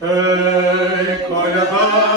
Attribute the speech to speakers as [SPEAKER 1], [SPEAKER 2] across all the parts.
[SPEAKER 1] Ey koyda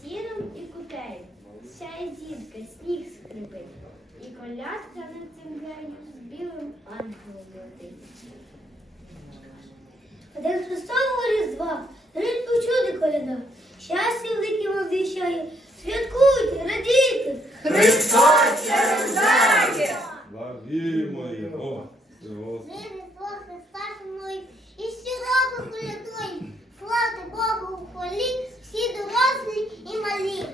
[SPEAKER 1] Сіром і кутею, сяє зірка, сніг скрипить, і колядка над цим гею з білим ангелом летить.
[SPEAKER 2] Один Христового різдва, ритму чуди коляда, щастя великі вам святкуйте, радійте.
[SPEAKER 3] Христос рождає!
[SPEAKER 4] Славімо Його! Ми
[SPEAKER 1] Бог Христа мною і щороку колядуємо. Слава Богу у полі, всі дорослі і малі.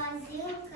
[SPEAKER 1] was you?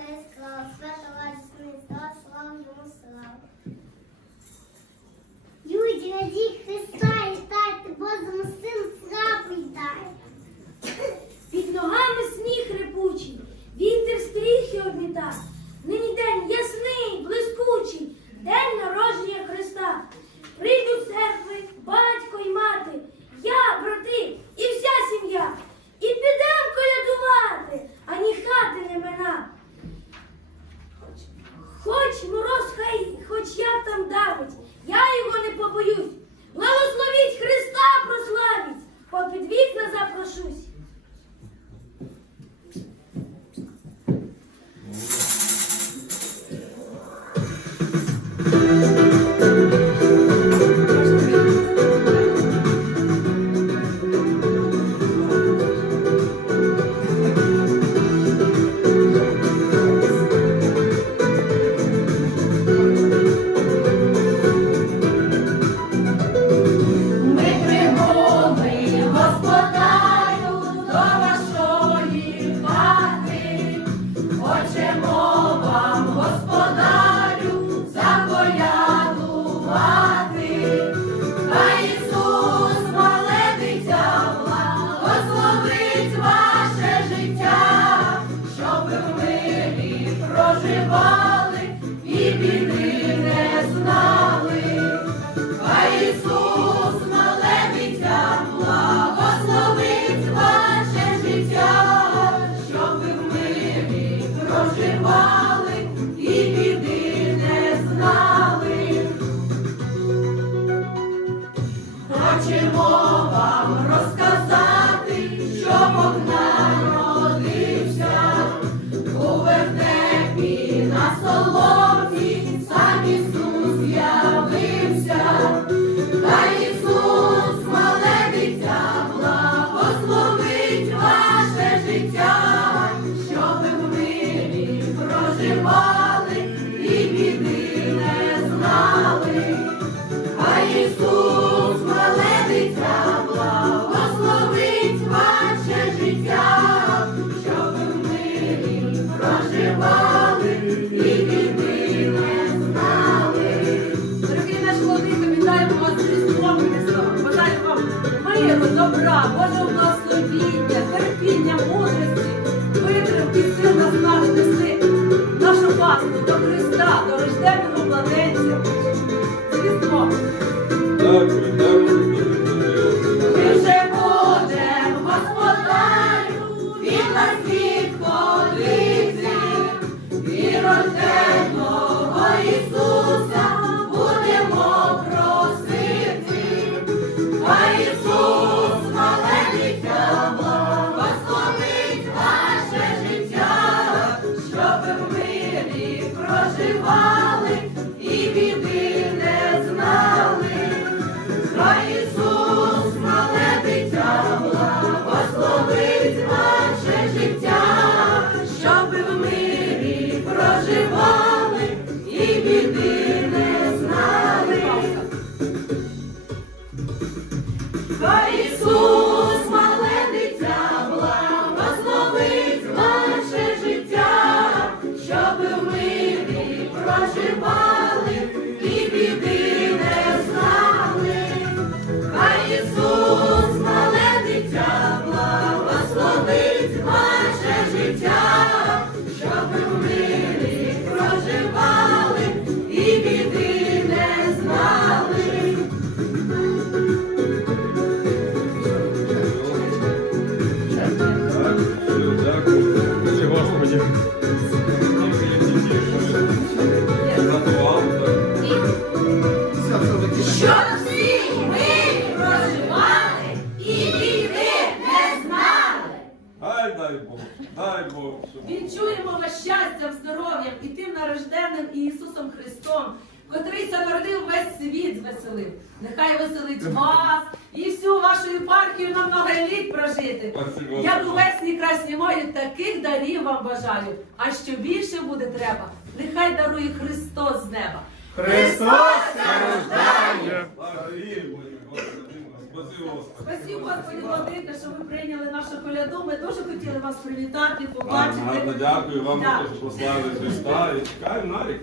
[SPEAKER 1] наш неси, нашу пасну до Христа, до рожденого младенця. Звісно.
[SPEAKER 4] Дякую, дякую.
[SPEAKER 3] Він нас відходити,
[SPEAKER 4] він родне.
[SPEAKER 5] Відчуємо вас щастям, здоров'ям і тим нарожденним Ісусом Христом, котрий народив весь світ звеселив. Нехай веселить вас і всю вашу єпархію на много літ прожити. Як увесні красні мої, таких дарів вам бажаю. А що більше буде треба, нехай дарує Христос з неба.
[SPEAKER 6] Христос рождає!
[SPEAKER 5] Спасибо, Господи, Владимире, що ви прийняли нашу коляду. Ми дуже хотіли вас привітати, побачити.
[SPEAKER 4] дякую вам що послали Христа і чекаємо на рік.